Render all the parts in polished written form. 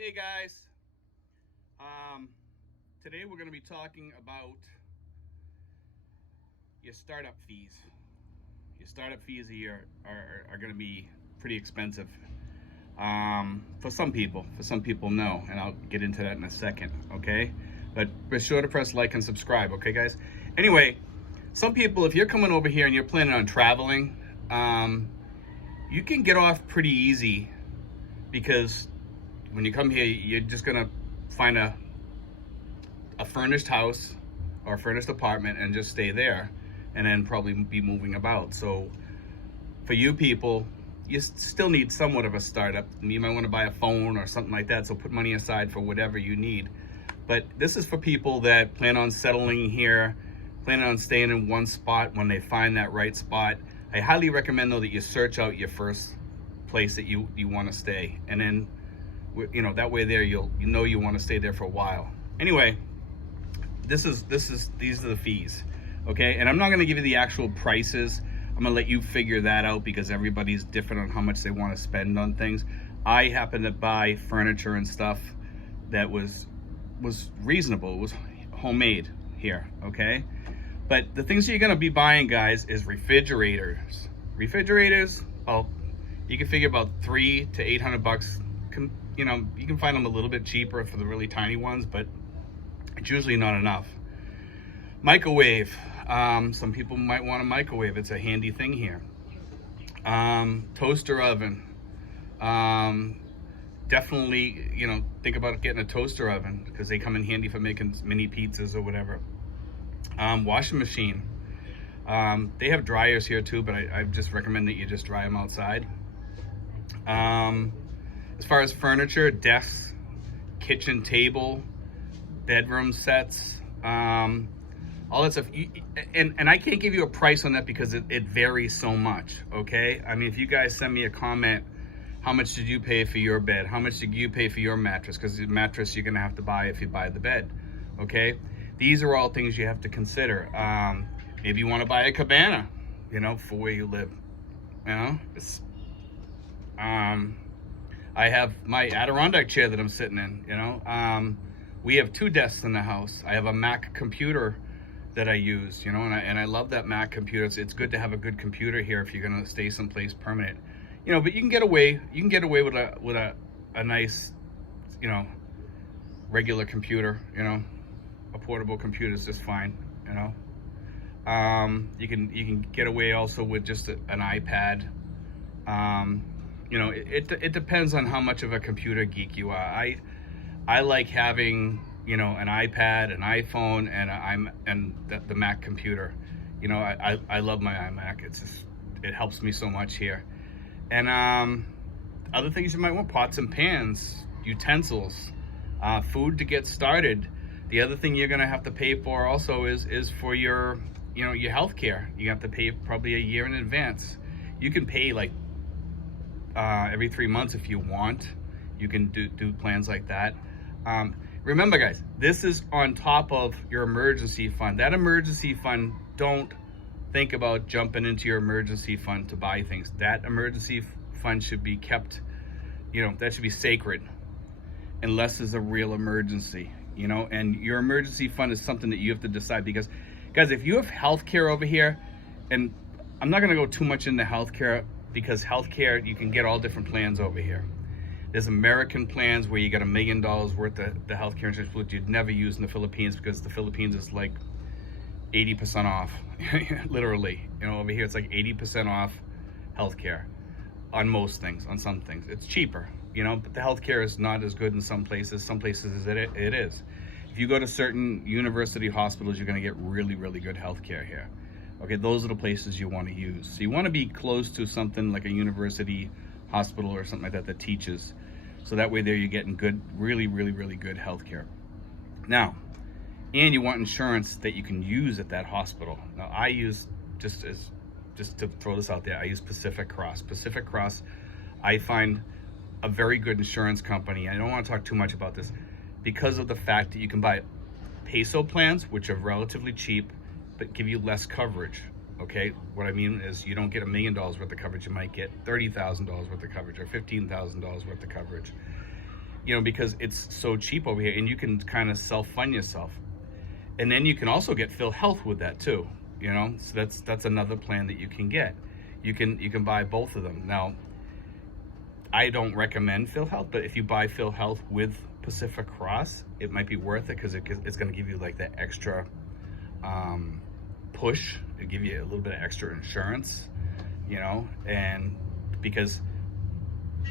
Hey guys, um, today we're going to be talking about your startup fees. Your startup fees a year are going to be pretty expensive for some people. For some people, no, and I'll get into that in a second. Okay, but be sure to press like and subscribe. Okay, guys. Anyway, some people, if you're coming over here and you're planning on traveling, you can get off pretty easy because when you come here, you're just gonna find a furnished house or a furnished apartment and just stay there and then probably be moving about. So for you people, you still need somewhat of a startup. You might want to buy a phone or something like that, so put money aside for whatever you need. But this is for people that plan on settling here, plan on staying in one spot when they find that right spot. I highly recommend though that you search out your first place that you want to stay, and then that way there you want to stay there for a while. Anyway, these are the fees, okay? And I'm not going to give you the actual prices. I'm going to let you figure that out because everybody's different on how much they want to spend on things. I happen to buy furniture and stuff that was reasonable. It was homemade here, okay? But the things you're going to be buying, guys, is refrigerators. Well, you can figure about $300 to $800. You can find them a little bit cheaper for the really tiny ones, but it's usually not enough. Microwave. Some people might want a microwave. It's a handy thing here. Toaster oven. Definitely, think about getting a toaster oven because they come in handy for making mini pizzas or whatever. Washing machine. They have dryers here too, but I just recommend that you just dry them outside. As far as furniture, desks, kitchen table, bedroom sets, all that stuff. And I can't give you a price on that because it varies so much, okay? I mean, if you guys send me a comment, how much did you pay for your bed? How much did you pay for your mattress? Because the mattress you're gonna have to buy if you buy the bed, okay? These are all things you have to consider. Maybe you wanna buy a cabana, for where you live, I have my Adirondack chair that I'm sitting in, we have 2 desks in the house. I have a Mac computer that I use, and I love that Mac computer. It's good to have a good computer here if you're gonna stay someplace permanent, but you can get away with a nice, regular computer, a portable computer is just fine, you can get away also with just an iPad. It depends on how much of a computer geek you are. I like having, an iPad, an iPhone, and the Mac computer. I love my iMac. It helps me so much here. And other things you might want: pots and pans, utensils, food to get started. The other thing you're gonna have to pay for also is for your your health care. You have to pay probably a year in advance. You can pay like every 3 months if you want. You can do plans like that. Remember, guys, this is on top of your emergency fund. That emergency fund, don't think about jumping into your emergency fund to buy things. That emergency fund should be kept, that should be sacred unless there's a real emergency, and your emergency fund is something that you have to decide. Because, guys, if you have healthcare over here, and I'm not going to go too much into healthcare because healthcare, you can get all different plans over here. There's American plans where you got $1 million worth of the healthcare insurance, which you'd never use in the Philippines because the Philippines is like 80% off, literally. Over here it's like 80% off healthcare on most things. On some things, it's cheaper, but the healthcare is not as good in some places. Some places it is. If you go to certain university hospitals, you're going to get really, really good healthcare here. Okay, those are the places you want to use. So you want to be close to something like a university hospital or something like that teaches. So that way there you're getting good, really, really, really good healthcare. Now, and you want insurance that you can use at that hospital. Now I use, just to throw this out there, I use Pacific Cross. Pacific Cross, I find a very good insurance company. I don't want to talk too much about this because of the fact that you can buy peso plans, which are relatively cheap, but give you less coverage. Okay, what I mean is you don't get $1 million worth of coverage. You might get $30,000 worth of coverage or $15,000 worth of coverage. you know, because it's so cheap over here, and you can kind of self-fund yourself. And then you can also get Phil Health with that too, you know. So that's another plan that you can get. You can buy both of them. Now, I don't recommend Phil Health, but if you buy Phil Health with Pacific Cross, it might be worth it, because it's going to give you like that extra push. It'll give you a little bit of extra insurance, you know, and because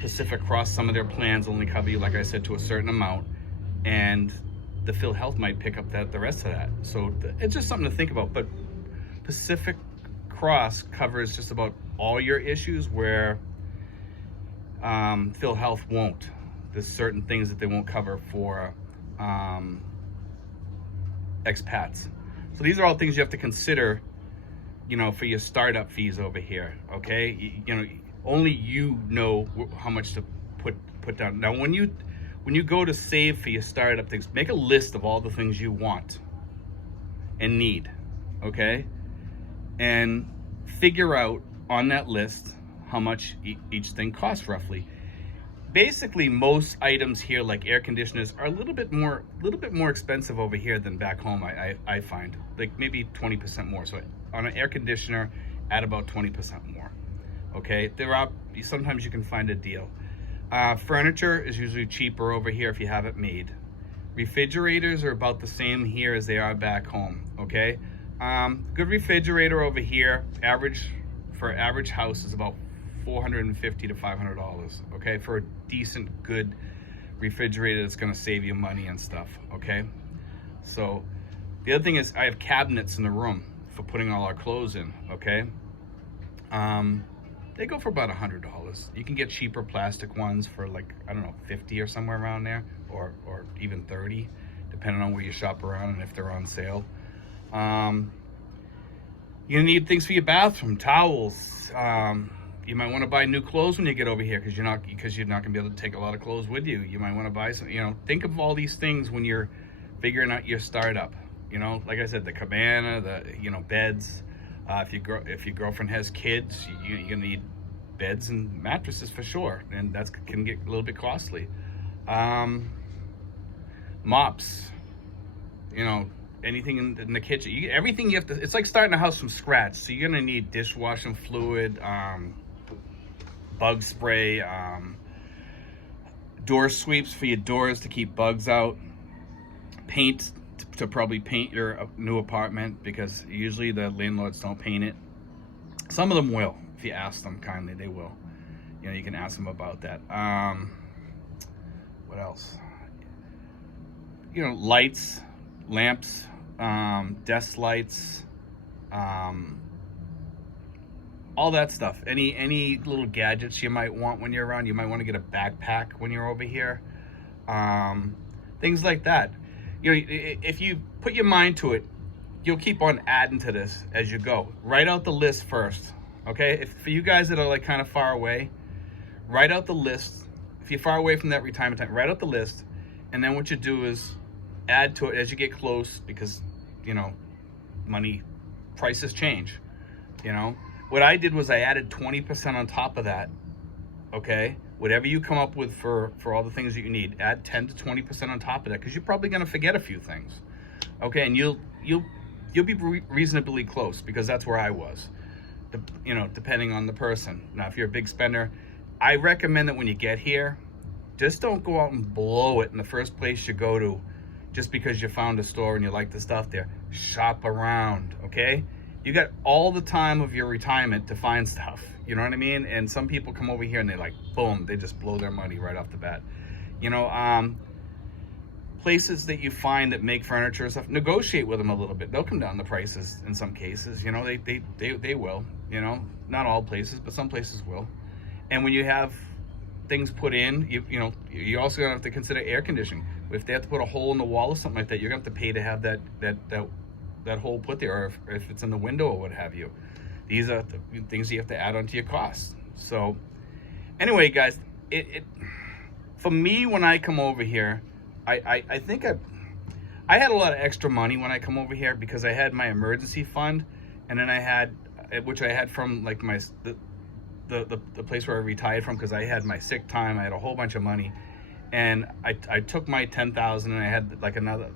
Pacific Cross, some of their plans only cover you, like I said, to a certain amount, and the Phil Health might pick up the rest of that. So it's just something to think about. But Pacific Cross covers just about all your issues, where Phil Health won't. There's certain things that they won't cover for expats. So these are all things you have to consider, you know, for your startup fees over here. Okay, you know, only you know how much to put down. Now, when you go to save for your startup things, make a list of all the things you want and need. Okay, and figure out on that list how much each thing costs roughly. Basically, most items here, like air conditioners, are a little bit more expensive over here than back home. I find, like, maybe 20% more. So on an air conditioner, add about 20% more. Okay, sometimes you can find a deal. Furniture is usually cheaper over here if you have it made. Refrigerators are about the same here as they are back home. Okay, good refrigerator over here, for average house, is about $450 to $500. Okay, for a decent, good refrigerator that's going to save you money and stuff. Okay, so the other thing is, I have cabinets in the room for putting all our clothes in. Okay, they go for about $100. You can get cheaper plastic ones for, like, I don't know, 50 or somewhere around there, or even 30, depending on where you shop around and if they're on sale. You're gonna need things for your bathroom, towels. You might want to buy new clothes when you get over here, because you're not gonna be able to take a lot of clothes with you. You might want to buy some, you know, think of all these things when you're figuring out your startup. You know, like I said, the cabana, the, you know, beds. If your girlfriend has kids, you're gonna need beds and mattresses for sure, and that can get a little bit costly. Mops, you know, anything in the kitchen. Everything you have to. It's like starting a house from scratch. So you're gonna need dishwashing fluid, bug spray, door sweeps for your doors to keep bugs out, paint to probably paint your new apartment, because usually the landlords don't paint it. Some of them will. If you ask them kindly, they will. You know, you can ask them about that. What else? You know, lights, lamps, desk lights, all that stuff. Any little gadgets you might want when you're around. You might want to get a backpack when you're over here. Things like that. You know, if you put your mind to it, you'll keep on adding to this as you go. Write out the list first, okay? If for you guys that are like kind of far away, write out the list. If you're far away from that retirement time, write out the list, and then what you do is add to it as you get close, because, you know, money prices change. You know, what I did was I added 20% on top of that. Okay, whatever you come up with for all the things that you need, add 10 to 20% on top of that, because you're probably going to forget a few things. Okay, and you'll be reasonably close, because that's where I was. You know, depending on the person. Now, if you're a big spender, I recommend that when you get here, just don't go out and blow it in the first place you go to, just because you found a store and you like the stuff there. Shop around. Okay, you got all the time of your retirement to find stuff. You know what I mean? And some people come over here and they like, boom, they just blow their money right off the bat. You know, places that you find that make furniture and stuff, negotiate with them a little bit. They'll come down the prices in some cases. You know, they will. You know, not all places, but some places will. And when you have things put in, you know, you also have to consider air conditioning. If they have to put a hole in the wall or something like that, you're gonna have to pay to have that hole put there, or if it's in the window or what have you. These are the things you have to add onto your costs. So anyway, guys, for me, when I come over here, I think I had a lot of extra money when I come over here, because I had my emergency fund, and then I had, which I had from like the place where I retired from, because I had my sick time. I had a whole bunch of money, and I took my 10,000 and I had like another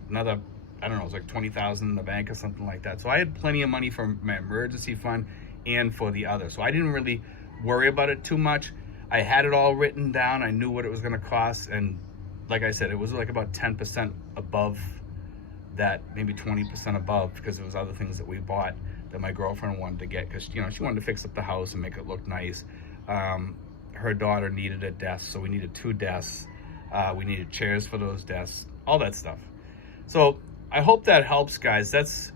I don't know, it was like 20,000 in the bank or something like that. So I had plenty of money for my emergency fund and for the other. So I didn't really worry about it too much. I had it all written down. I knew what it was going to cost, and like I said, it was like about 10% above that, maybe 20% above, because there was other things that we bought that my girlfriend wanted to get, because, you know, she wanted to fix up the house and make it look nice. Her daughter needed a desk, so we needed 2 desks. We needed chairs for those desks, all that stuff. So I hope that helps, guys. That's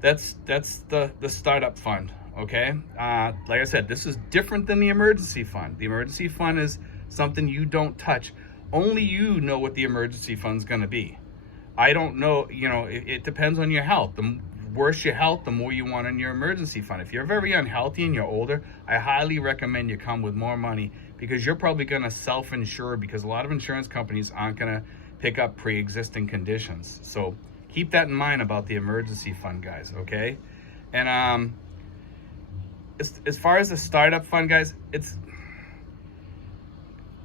the startup fund, okay? Like I said, this is different than the emergency fund. The emergency fund is something you don't touch. Only you know what the emergency fund's gonna be. I don't know, you know, it depends on your health. The worse your health, the more you want in your emergency fund. If you're very unhealthy and you're older, I highly recommend you come with more money, because you're probably gonna self-insure, because a lot of insurance companies aren't gonna pick up pre-existing conditions. So keep that in mind about the emergency fund, guys, okay? And as far as the startup fund, guys, it's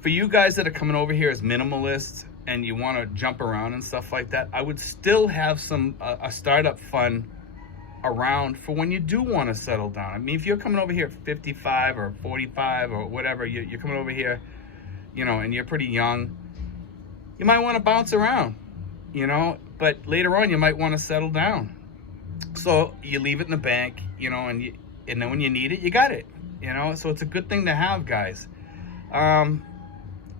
for you guys that are coming over here as minimalists and you want to jump around and stuff like that. I would still have a startup fund around for when you do want to settle down. I mean, if you're coming over here at 55 or 45 or whatever, you're coming over here, you know, and you're pretty young, you might want to bounce around, you know, but later on you might want to settle down. So you leave it in the bank, you know, and then when you need it, you got it, you know. So it's a good thing to have, guys.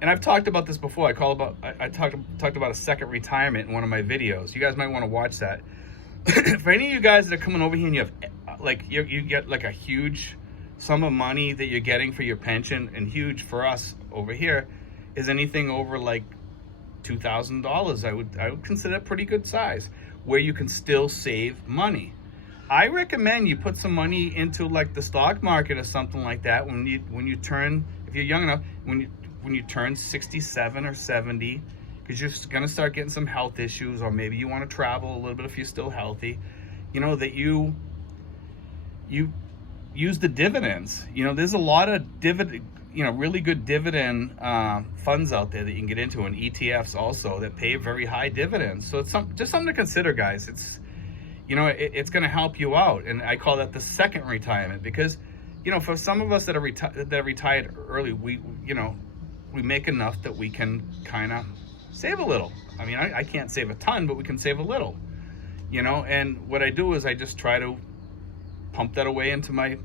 And I've talked about this before. I talked about a second retirement in one of my videos. You guys might want to watch that. For any of you guys that are coming over here and you have like you get like a huge sum of money that you're getting for your pension, and huge for us over here is anything over like $2,000. I would consider a pretty good size, where you can still save money. I recommend you put some money into like the stock market or something like that when you turn, if you're young enough, when you turn 67 or 70, because you're gonna start getting some health issues, or maybe you want to travel a little bit if you're still healthy, you know, that you use the dividends. You know, there's a lot of really good dividend funds out there that you can get into, and ETFs also that pay very high dividends. So it's just something to consider, guys. It's, you know, it's going to help you out, and I call that the second retirement, because, you know, for some of us that are retired early, we make enough that we can kind of save a little. I mean, I can't save a ton, but we can save a little, you know. And what I do is I just try to pump that away into my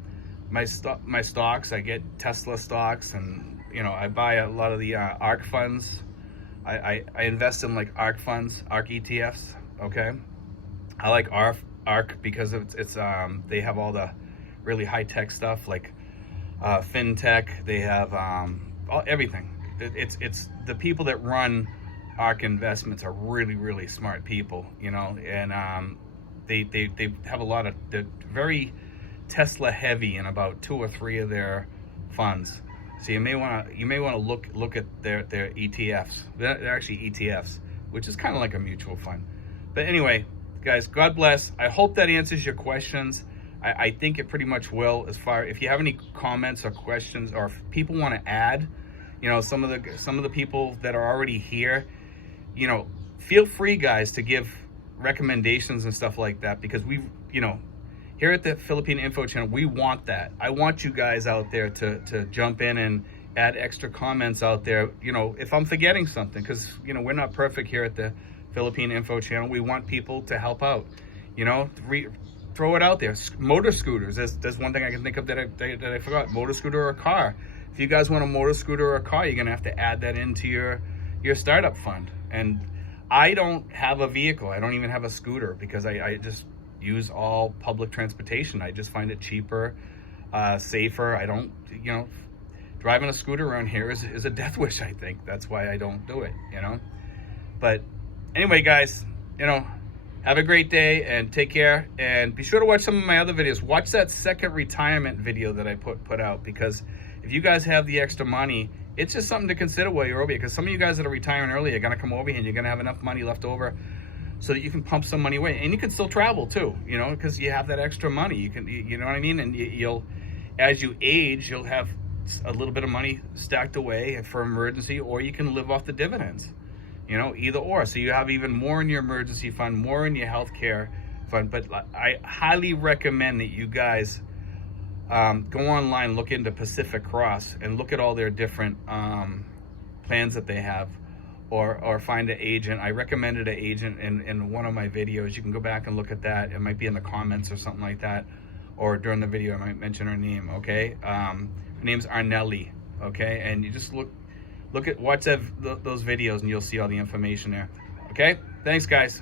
stocks. I get Tesla stocks, and, you know, I buy a lot of the ARK funds. I invest in like ARK funds, ARK ETFs, okay? I like ARK because it's they have all the really high-tech stuff, like fintech. They have everything. It's the people that run ARK Investments are really, really smart people, you know, and they have a lot of, they're very Tesla heavy in about 2 or 3 of their funds. So you may want to look at their ETFs. They're actually ETFs, which is kind of like a mutual fund. But anyway, guys, God bless. I hope that answers your questions. I think it pretty much will. If you have any comments or questions, or if people want to add, you know, some of the people that are already here, you know, feel free, guys, to give recommendations and stuff like that, because you know, here at the Philippine Info Channel, we want that. I want you guys out there to jump in and add extra comments out there, you know, if I'm forgetting something, because, you know, we're not perfect here at the Philippine Info Channel. We want people to help out, you know. Throw it out there. Motor scooters, there's one thing I can think of that I forgot. Motor scooter or a car. If you guys want a motor scooter or a car, you're gonna have to add that into your startup fund. And I don't have a vehicle. I don't even have a scooter, because I just use all public transportation. I just find it cheaper, safer. I don't, you know, driving a scooter around here is a death wish, I think. That's why I don't do it, you know. But anyway, guys, you know, have a great day and take care. And be sure to watch some of my other videos. Watch that second retirement video that I put out, because if you guys have the extra money, it's just something to consider while you're over here. Because some of you guys that are retiring early are gonna come over here and you're gonna have enough money left over so that you can pump some money away, and you can still travel too, you know, because you have that extra money. You know what I mean? And you'll, as you age, you'll have a little bit of money stacked away for emergency, or you can live off the dividends. You know, either or. So you have even more in your emergency fund, more in your healthcare fund. But I highly recommend that you guys go online, look into Pacific Cross, and look at all their different plans that they have, or find an agent. I recommended an agent in one of my videos. You can go back and look at that. It might be in the comments or something like that, or during the video I might mention her name. Okay, her name's Arnelli. Okay, and you just watch those videos and you'll see all the information there. Okay, thanks guys.